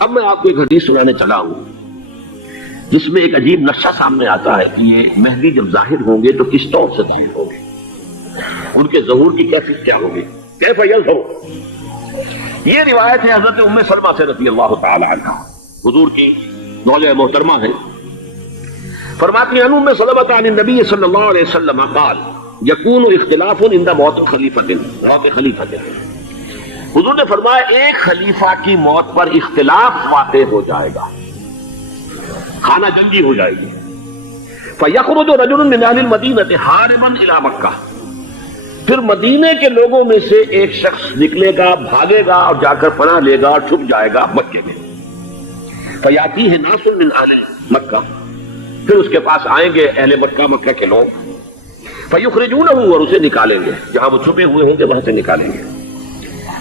اب میں آپ کو ایک حدیث سنانے چلا ہوں جس میں ایک عجیب نقشہ سامنے آتا ہے کہ یہ مہدی جب ظاہر ہوں گے تو کس طور سے ظاہر ہوں گے، ان کے ظہور کی کیفیت کیا ہوگی، کیف یظہر۔ یہ روایت ہے حضرت ام سلمہ سے رضی اللہ تعالی عنہ، حضور کی زوجہ محترمہ ہے، فرماتی ہیں ام سلمہ عن النبی صلی اللہ علیہ وسلم قال یکون اختلاف عند موت خلیفۃ، حضور نے فرمایا ایک خلیفہ کی موت پر اختلاف واقع ہو جائے گا، خانہ جنگی ہو جائے گی۔ فَيَخْرُجُ رَجُلٌ مِّنْ أَهْلِ الْمَدِينَةِ هَارِبًا إِلَى مَكَّةَ، پھر مدینے کے لوگوں میں سے ایک شخص نکلے گا، بھاگے گا اور جا کر پناہ لے گا اور چھپ جائے گا مکے میں۔ فَيَأْتِيهِ نَاسٌ مِّنْ أَهْلِ مَكَّةَ، پھر اس کے پاس آئیں گے اہل مکہ کے لوگ، فَيُخْرِجُونَهُ، اور اسے نکالیں گے، جہاں وہ چھپے ہوئے ہوں گے وہاں سے نکالیں گے۔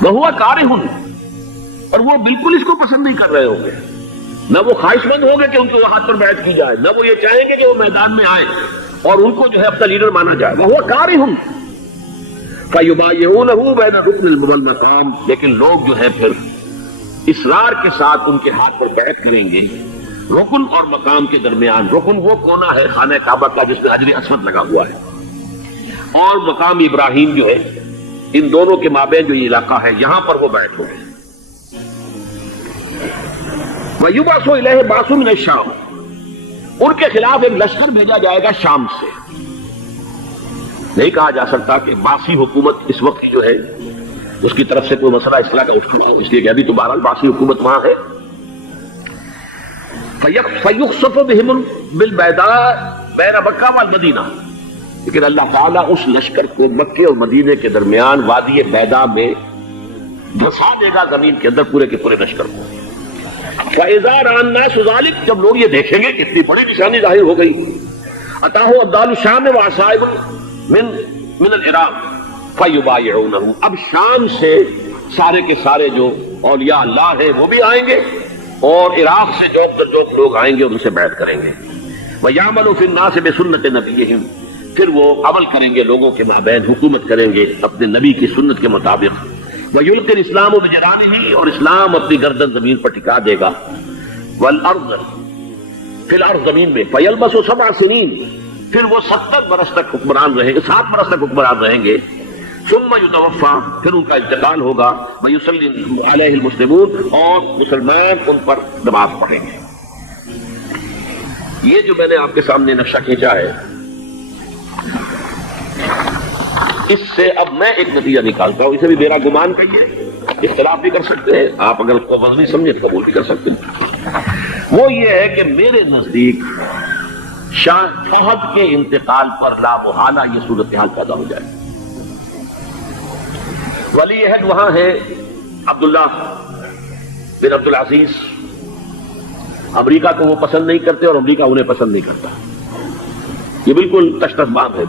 وَهُوَ كَارِهٌ، اور وہ بالکل اس کو پسند نہیں کر رہے ہوں گے، نہ وہ خواہش مند ہوں گے کہ ان کے ہاتھ پر بیعت کی جائے، نہ وہ یہ چاہیں گے کہ وہ میدان میں آئے اور ان کو جو ہے اپنا لیڈر مانا جائے۔ وَهُوَ كَارِهٌ فَيُبَايِعُونَهُ بَيْنَ الرُّكْنِ وَالْمَقَامِ، لیکن لوگ جو ہے پھر اصرار کے ساتھ ان کے ہاتھ پر بیعت کریں گے رکن اور مقام کے درمیان۔ رکن وہ کونا ہے خانہ کعبہ کا جس میں حجر اسود لگا ہوا ہے، اور مقام ابراہیم جو ہے، ان دونوں کے مابین جو یہ علاقہ ہے یہاں پر وہ بیعت ہوگی۔ وَيُبْعَثُ إِلَيْهِ بَعْثٌ مِّنَ الشَّامِ، ان کے خلاف ایک لشکر بھیجا جائے گا شام سے۔ نہیں کہا جا سکتا کہ باسی حکومت اس وقت کی جو ہے اس کی طرف سے کوئی مسئلہ اصلاح کا اٹھ کھڑا ہو، اس لیے کہ ابھی تو بہرحال باسی حکومت وہاں ہے۔ فَيُخْسَفُ بِهِمْ بِالْبَيْضَاءِ بَيْنَ مَكَّةَ وَالْمَدِينَةِ، لیکن اللہ تعالیٰ اس لشکر کو مکے اور مدینے کے درمیان وادی بیضاء میں دھسا دے گا، زمین کے اندر پورے کے پورے لشکر کو۔ فَإِذَا رَأَى النَّاسُ ذَلِكَ، جب لوگ یہ دیکھیں گے کتنی بڑی نشانی ظاہر ہو گئی، أَتَاهُ أَبْدَالُ الشَّامِ وَعَصَائِبُ من العراق فَيُبَايِعُونَهُ، اب شام سے سارے کے سارے جو اولیاء اللہ ہیں وہ بھی آئیں گے، اور عراق سے جوک در جوک لوگ آئیں گے اور ان سے بیعت کریں گے۔ وَيَعْمَلُ فِي النَّاسِ بِسُنَّةِ نَبِيِّهِمْ، پھر وہ عمل کریں گے لوگوں کے مابین، حکومت کریں گے اپنے نبی کی سنت کے مطابق۔ وَيُلْقِي الْإِسْلَامُ بِجَنَانِهِ، اور اسلام اپنی گردن زمین پر ٹکا دے گا۔ وَالْأَرْضَ، فِي الْأَرْض، زمین میں۔ فَيَلْبَسُ 7 سنین، پھر وہ 7 برس تک حکمران رہیں گے، 7 برس تک حکمران رہیں گے۔ ثم يتوفى، پھر ان کا انتقال ہوگا۔ وَيُصَلِّي عَلَيْهِ الْمُسْلِمُونَ، اور مسلمان ان پر نماز پڑھیں گے۔ یہ جو میں نے آپ کے سامنے نقشہ کھینچا ہے، اس سے اب میں ایک نتیجہ نکالتا ہوں، اسے بھی میرا گمان کہیے، اختلاف بھی کر سکتے ہیں آپ، اگر اس کو وزنی سمجھے تو قبول بھی کر سکتے ہیں۔ وہ یہ ہے کہ میرے نزدیک شاہ فہد کے انتقال پر لا محالہ یہ صورتحال پیدا ہو جائے۔ ولی عہد وہاں ہے عبداللہ بن عبدالعزیز، امریکہ کو وہ پسند نہیں کرتے اور امریکہ انہیں پسند نہیں کرتا، یہ بالکل تشتت بات ہے۔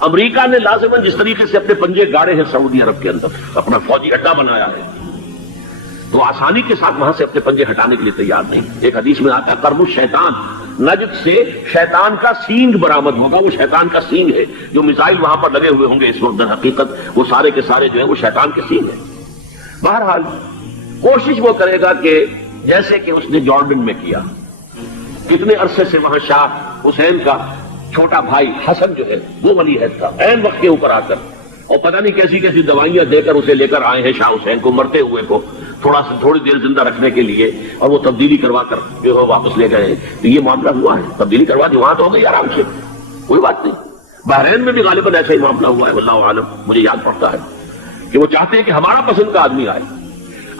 امریکہ نے لازماً جس طریقے سے اپنے پنجے گاڑے ہیں سعودی عرب کے اندر، اپنا فوجی اڈا بنایا ہے، تو آسانی کے ساتھ وہاں سے اپنے پنجے ہٹانے کے لیے تیار نہیں۔ ایک حدیث میں آتا ہے قرن الشیطان، نجد سے شیطان کا سینگ برآمد ہوگا، وہ شیطان کا سینگ ہے، جو میزائل وہاں پر لگے ہوئے ہوں گے اس وقت، در حقیقت وہ سارے کے سارے جو ہیں وہ شیطان کے سینگ ہیں۔ بہرحال کوشش وہ کرے گا کہ جیسے کہ اس نے جارڈن میں کیا، کتنے عرصے سے وہاں شاہ حسین کا چھوٹا بھائی حسن جو ہے وہ ولی عہد تھا، عین وقت کے اوپر آ کر، اور پتہ نہیں کیسی کیسی دوائیاں دے کر اسے لے کر آئے ہیں شاہ حسین کو، مرتے ہوئے کو تھوڑی دیر زندہ رکھنے کے لیے، اور وہ تبدیلی کروا کر جو ہے واپس لے گئے ہیں۔ تو یہ معاملہ ہوا ہے، تبدیلی کروا دی، وہاں تو ہو گئی آرام سے، کوئی بات نہیں۔ بحرین میں بھی غالباً ایسا ہی معاملہ ہوا ہے، واللہ عالم، مجھے یاد پڑتا ہے کہ وہ چاہتے ہیں کہ ہمارا پسند کا آدمی آئے۔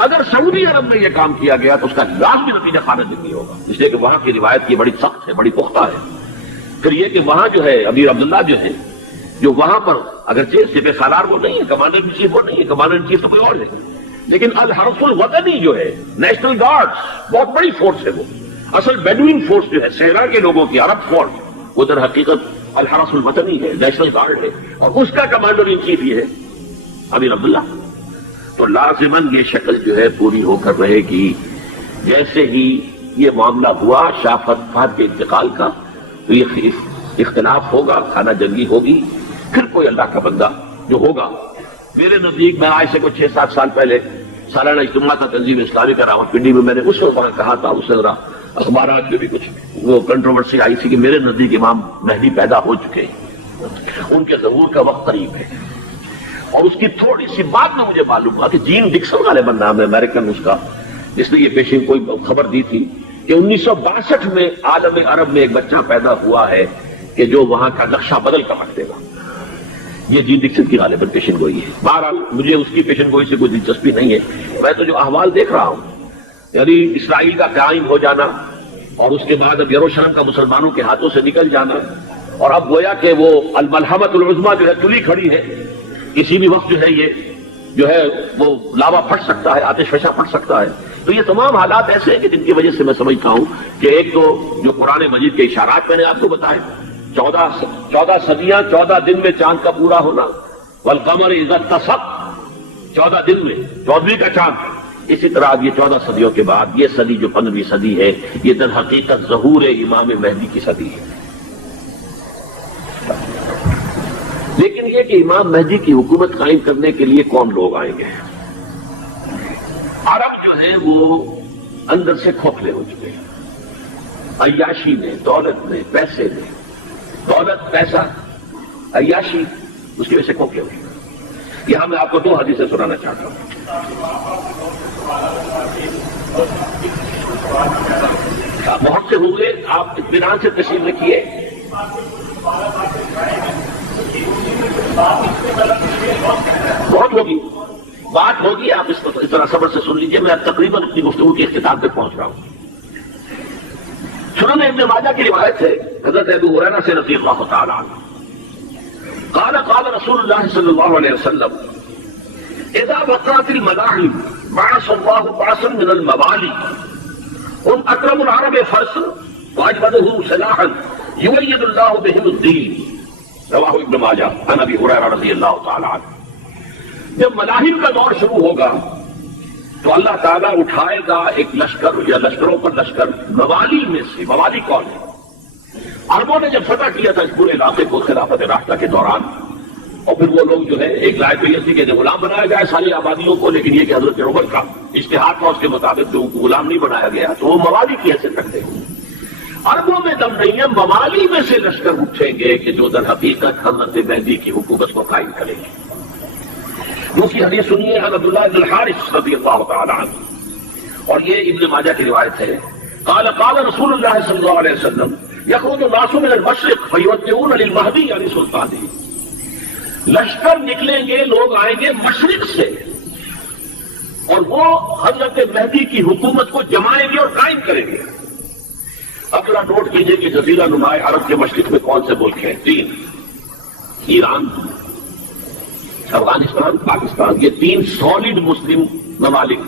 اگر سعودی عرب میں یہ کام کیا گیا تو اس کا لازمی نتیجہ خالد نہیں ہوگا، اس لیے کہ وہاں کی روایت کی بڑی سخت ہے، بڑی پختہ ہے۔ پھر یہ کہ وہاں جو ہے امیر عبداللہ جو ہے، جو وہاں پر اگرچہ سپہ سالار وہ نہیں ہے، کمانڈر ان چیف وہ نہیں ہے، کمانڈر ان چیف تو کوئی اور ہے، لیکن الحرس الوطنی جو ہے، نیشنل گارڈ، بہت بڑی فورس ہے، وہ اصل بیڈوین فورس جو ہے صحرا کے لوگوں کی، عرب فورس، وہ در حقیقت الحرس الوطنی ہے، نیشنل گارڈ ہے، اور اس کا کمانڈر ان چیف یہ ہے امیر عبداللہ۔ تو لازماً یہ شکل جو ہے پوری ہو کر رہے گی۔ جیسے ہی یہ معاملہ ہوا شاہ فہد کے انتقال کا، تو یہ اختلاف ہوگا، خانہ جنگی ہوگی، پھر کوئی اللہ کا بندہ جو ہوگا، میرے نزدیک میں آج سے کچھ 6-7 سال پہلے سالانہ اجتماع تھا تنظیم اسلامی کا راولپنڈی میں، میں نے اس وقت وہاں کہا تھا، اس ذرا اخبارات میں بھی کچھ وہ کنٹروورسی آئی تھی کہ میرے نزدیک امام مہدی پیدا ہو چکے ہیں، ان کے ظہور کا وقت قریب ہے۔ اور اس کی تھوڑی سی بات میں مجھے معلوم ہوا کہ جین ڈکسن غالباً نام ہے امریکن اس کا، جس نے یہ پیشین کوئی خبر دی تھی کہ 1962 میں عالم عرب میں ایک بچہ پیدا ہوا ہے کہ جو وہاں کا نقشہ بدل کر رکھ دے گا۔ یہ جین ڈکسن کی غالباً پیشن گوئی ہے۔ بہرحال مجھے اس کی پیشن گوئی سے کوئی دلچسپی نہیں ہے، میں تو جو احوال دیکھ رہا ہوں، یعنی اسرائیل کا قائم ہو جانا اور اس کے بعد اب یروشلم کا مسلمانوں کے ہاتھوں سے نکل جانا، اور اب گویا کہ وہ الملحمۃ العظمیٰ جو ہے تلی کھڑی ہے، کسی بھی وقت جو ہے یہ جو ہے وہ لاوا پھٹ سکتا ہے، آتش فشاں پھٹ سکتا ہے۔ تو یہ تمام حالات ایسے ہیں کہ جن کی وجہ سے میں سمجھتا ہوں کہ ایک تو جو قرآن مجید کے اشارات میں نے آپ کو بتائے، 14 صدیاں، 14 دن میں چاند کا پورا ہونا، والقمر اذا اتسق، 14 دن میں 14ویں کا چاند۔ اسی طرح اب یہ 14 صدیوں کے بعد یہ صدی جو 15ویں صدی ہے، یہ در حقیقت ظہور امام مہدی کی صدی ہے۔ لیکن یہ کہ امام مہدی کی حکومت قائم کرنے کے لیے کون لوگ آئیں گے؟ عرب جو ہے وہ اندر سے کھوکھلے ہو چکے ہیں، عیاشی میں، دولت میں، پیسے میں، دولت، پیسہ، عیاشی، اس کی وجہ سے کھوکھلے ہو چکے ہیں۔ یہاں میں آپ کو 2 حدیثیں سنانا چاہتا ہوں۔ بہت سے ہوئے، آپ اطمینان سے تشریف رکھیے۔ بہت ہوگی، بات ہوگی، آپ اس کو اس طرح صبر سے سن لیجئے۔ میں تقریباً اپنی گفتگو کے اختتام پہ پہنچ رہا ہوں۔ سنن ابن ماجہ کی روایت ہے حضرت ابو ہریرہ سے رضی اللہ تعالی عنہ، قال قال رسول اللہ صلی اللہ علیہ وسلم اذا وقعت الملاحم بعث الله بعثا من الموالي هم اکرم العرب فرسا واجودهم سلاحا يؤيد الله بهم الدين، رواہ ابن ماجہ عن ابی ہریرہ رضی اللہ تعالی عنہ۔ جب ملاحم کا دور شروع ہوگا تو اللہ تعالیٰ اٹھائے گا ایک لشکر یا لشکروں پر لشکر، موالی میں سے۔ موالی کون ہے؟ عربوں نے جب فتح کیا تھا اس پورے علاقے کو خلافت راشدہ کے دوران، اور پھر وہ لوگ جو ہے ایک رائے پہ یہ تھی کہ غلام بنایا جائے ساری آبادیوں کو، لیکن یہ کہ حضرت عمر کا اجتہاد تھا، اس کے مطابق جو غلام نہیں بنایا گیا تو وہ موالی کی حیثیت رکھتے ہیں۔ عربوں میں دم نہیں ہے، موالی میں سے لشکر اٹھیں گے کہ جو در حقیقت حضرت مہدی کی حکومت کو قائم کریں گے۔ دوسری حدیث سنیے عبداللہ بن الحارث رضی اللہ تعالی عنہ، اور یہ ابن ماجہ کی روایت ہے، قال قال رسول اللہ صلی اللہ علیہ وسلم یخرج الناس من المشرق فیودعون للمہدی یعنی سلطانی، لشکر نکلیں گے، لوگ آئیں گے مشرق سے، اور وہ حضرت مہدی کی حکومت کو جمائیں گے اور قائم کریں گے۔ اب ذرا نوٹ کیجئے کہ جزیرہ نما عرب کے مشرق میں کون سے ملک ہیں؟ 3، ایران، افغانستان، پاکستان، یہ 3 سالڈ مسلم ممالک،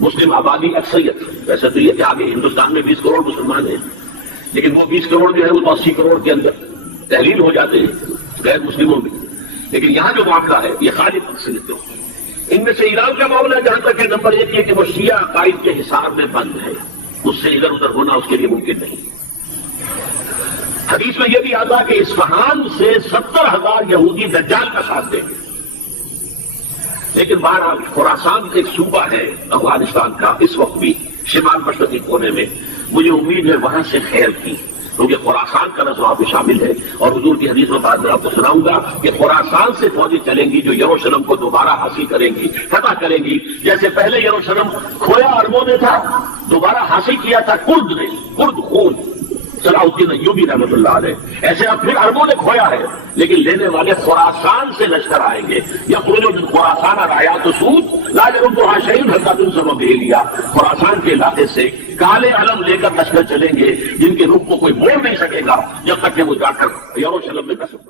مسلم آبادی اکثریت۔ ویسے تو یہ کہ آگے ہندوستان میں 20 کروڑ مسلمان ہیں، لیکن وہ 20 کروڑ جو ہے وہ 80 کروڑ کے اندر تحلیل ہو جاتے ہیں غیر مسلموں میں۔ لیکن یہاں جو معاملہ ہے یہ خالص اکثریت ہے۔ ان میں سے ایران کا معاملہ جہاں تک ہے نمبر 1 یہ کہ وہ شیعہ عقائد کے حصار میں بند ہے، اس سے ادھر ادھر ہونا اس کے لیے ممکن نہیں۔ حدیث میں یہ بھی آتا کہ اصفہان سے 70,000 یہودی دجال کا ساتھ دیں گے۔ لیکن بہرحال خراسان ایک صوبہ ہے افغانستان کا، اس وقت بھی شمال مشرقی کونے میں، مجھے امید ہے وہاں سے خیر کی، کیونکہ خراسان کا لفظ وہاں پہ شامل ہے۔ اور حضور کی حدیث میں بعد میں آپ کو سناؤں گا کہ خراسان سے فوجیں چلیں گی جو یروشلم کو دوبارہ حاصل کریں گی، فتح کریں گی۔ جیسے پہلے یروشلم کھویا عربوں نے تھا، دوبارہ حاصل کیا تھا کرد نے، کرد خون صلاح الدین ایوبی رحمۃ اللہ علیہ، ایسے اب پھر عربوں نے کھویا ہے، لیکن لینے والے خراسان سے لشکر آئیں گے۔ یخرج من خراسان رایات سود لا یردها شیء حتی تنصب به الیا، خراسان کے علاقے سے کالے علم لے کر لشکر چلیں گے جن کے رخ کو کوئی موڑ نہیں سکے گا جب تک کہ وہ جا کر یروشلم میں قصب